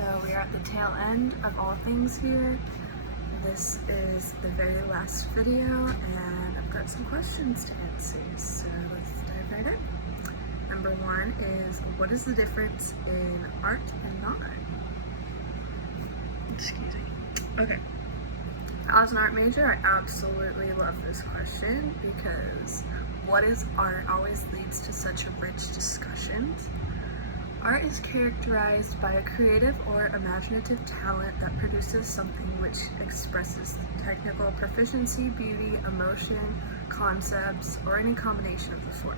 So we are at the tail end of all things here. This is the very last video and I've got some questions to answer, so let's dive right in. Number one is, what is the difference in art and non-art? Excuse me. Okay. As an art major, I absolutely love this question because what is art always leads to such rich discussions. Art is characterized by a creative or imaginative talent that produces something which expresses technical proficiency, beauty, emotion, concepts, or any combination of the four.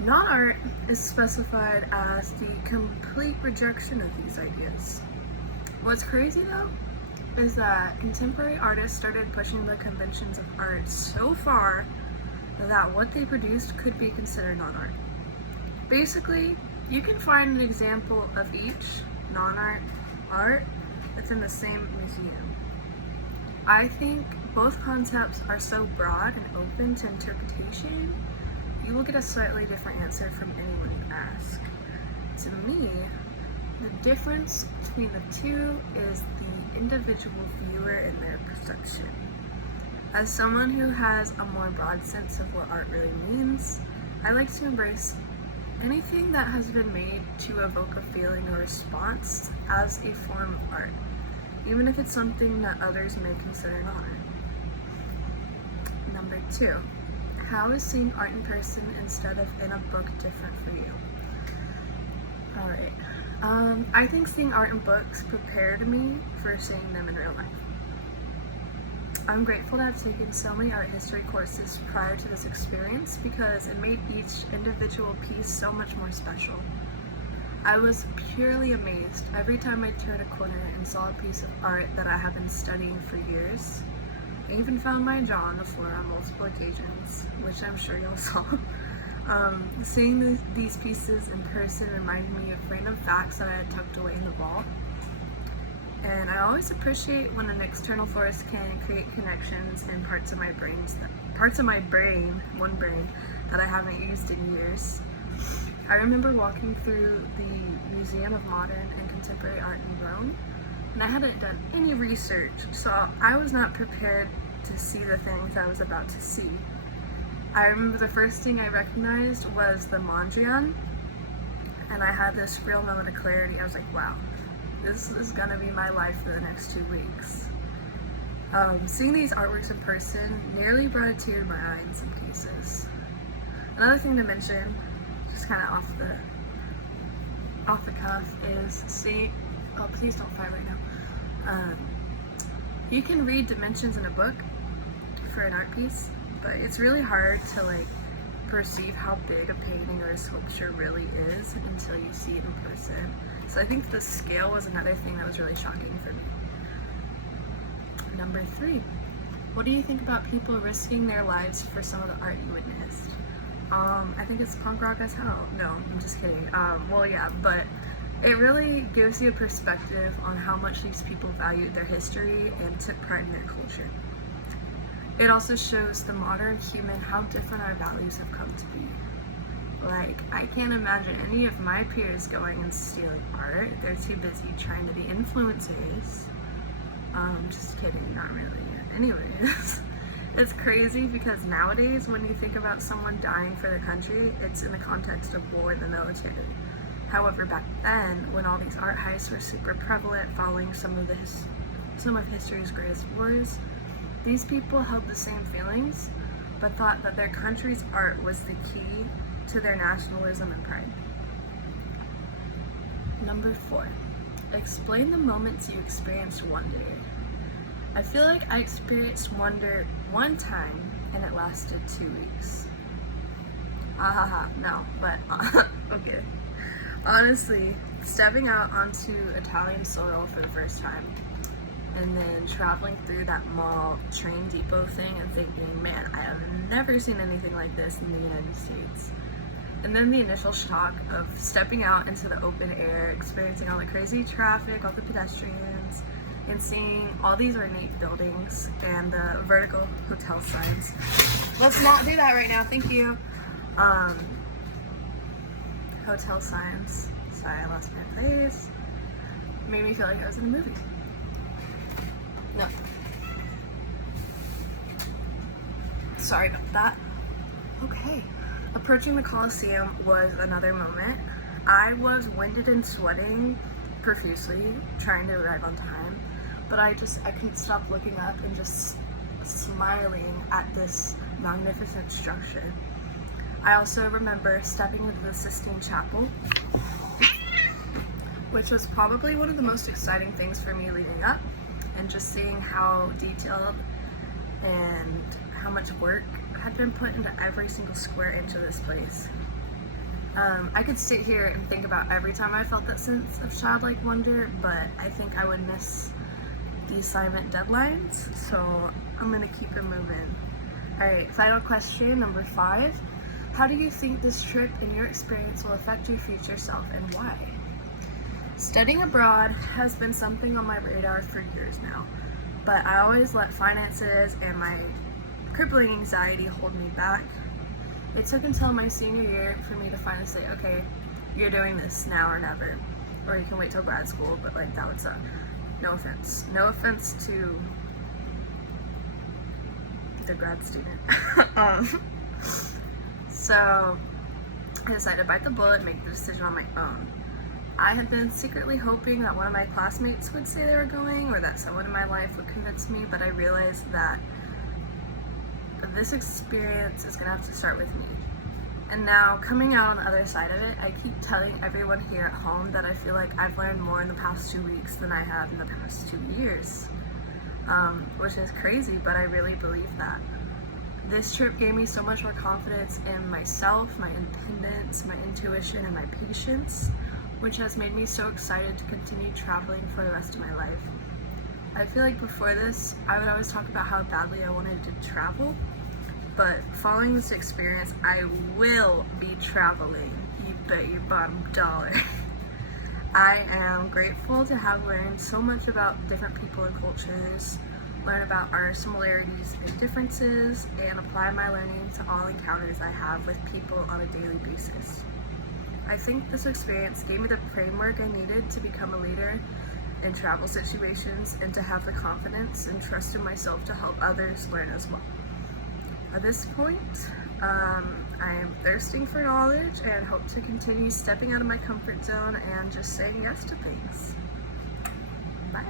Non-art is specified as the complete rejection of these ideas. What's crazy though is that contemporary artists started pushing the conventions of art so far that what they produced could be considered non-art. Basically, you can find an example of each non-art art that's in the same museum. I think both concepts are so broad and open to interpretation, you will get a slightly different answer from anyone you ask. To me, the difference between the two is the individual viewer and their perception. As someone who has a more broad sense of what art really means, I like to embrace anything that has been made to evoke a feeling or response as a form of art, even if it's something that others may consider non-art. Number two, how is seeing art in person instead of in a book different for you? Alright, I think seeing art in books prepared me for seeing them in real life. I'm grateful to have taken so many art history courses prior to this experience because it made each individual piece so much more special. I was purely amazed every time I turned a corner and saw a piece of art that I have been studying for years. I even found my jaw on the floor on multiple occasions, which I'm sure y'all saw. Seeing these pieces in person reminded me of random facts that I had tucked away in the vault. And I always appreciate when an external force can create connections in parts of my brain, one brain, that I haven't used in years. I remember walking through the Museum of Modern and Contemporary Art in Rome, and I hadn't done any research, so I was not prepared to see the things I was about to see. I remember the first thing I recognized was the Mondrian, and I had this real moment of clarity. I was like, wow. This is gonna be my life for the next 2 weeks. Seeing these artworks in person nearly brought a tear to my eye in some cases. Another thing to mention, just kind of off the cuff, is oh please don't fight right now. You can read dimensions in a book for an art piece, but it's really hard to perceive how big a painting or a sculpture really is until you see it in person. So I think the scale was another thing that was really shocking for me. Number three, what do you think about people risking their lives for some of the art you witnessed? I think it's punk rock as hell. No, I'm just kidding. Well, yeah, but it really gives you a perspective on how much these people valued their history and took pride in their culture. It also shows the modern human how different our values have come to be. I can't imagine any of my peers going and stealing art. They're too busy trying to be influencers. Just kidding, not really. Anyways, it's crazy because nowadays when you think about someone dying for their country, it's in the context of war and the military. However, back then, when all these art heists were super prevalent following some of history's greatest wars, these people held the same feelings, but thought that their country's art was the key to their nationalism and pride. Number four, explain the moments you experienced wonder. I feel like I experienced wonder one time and it lasted 2 weeks. No, but okay. Honestly, stepping out onto Italian soil for the first time and then traveling through that mall train depot thing and thinking, man, I have never seen anything like this in the United States. And then the initial shock of stepping out into the open air, experiencing all the crazy traffic, all the pedestrians, and seeing all these ornate buildings and the vertical hotel signs. Let's not do that right now, thank you. Hotel signs. face. I lost my face. It made me feel like I was in a movie. No. Sorry about that. Okay. Approaching the Coliseum was another moment. I was winded and sweating profusely, trying to arrive on time, but I couldn't stop looking up and just smiling at this magnificent structure. I also remember stepping into the Sistine Chapel, which was probably one of the most exciting things for me leading up, and just seeing how detailed and how much work had been put into every single square inch of this place. I could sit here and think about every time I felt that sense of childlike wonder, but I think I would miss the assignment deadlines, so I'm gonna keep it moving. Alright, final question, number 5. How do you think this trip and your experience will affect your future self, and why? Studying abroad has been something on my radar for years now, but I always let finances and my crippling anxiety hold me back. It took until my senior year for me to finally say, okay, you're doing this now or never. Or you can wait till grad school, but like that would suck. No offense. No offense to the grad student. So I decided to bite the bullet, make the decision on my own. I had been secretly hoping that one of my classmates would say they were going, or that someone in my life would convince me, but I realized that this experience is gonna have to start with me. And now, coming out on the other side of it, I keep telling everyone here at home that I feel like I've learned more in the past 2 weeks than I have in the past 2 years. Which is crazy, but I really believe that. This trip gave me so much more confidence in myself, my independence, my intuition, and my patience, which has made me so excited to continue traveling for the rest of my life. I feel like before this, I would always talk about how badly I wanted to travel, but following this experience, I will be traveling. You bet your bottom dollar. I am grateful to have learned so much about different people and cultures, learn about our similarities and differences, and apply my learning to all encounters I have with people on a daily basis. I think this experience gave me the framework I needed to become a leader in travel situations and to have the confidence and trust in myself to help others learn as well. At this point, I am thirsting for knowledge and hope to continue stepping out of my comfort zone and just saying yes to things. Bye!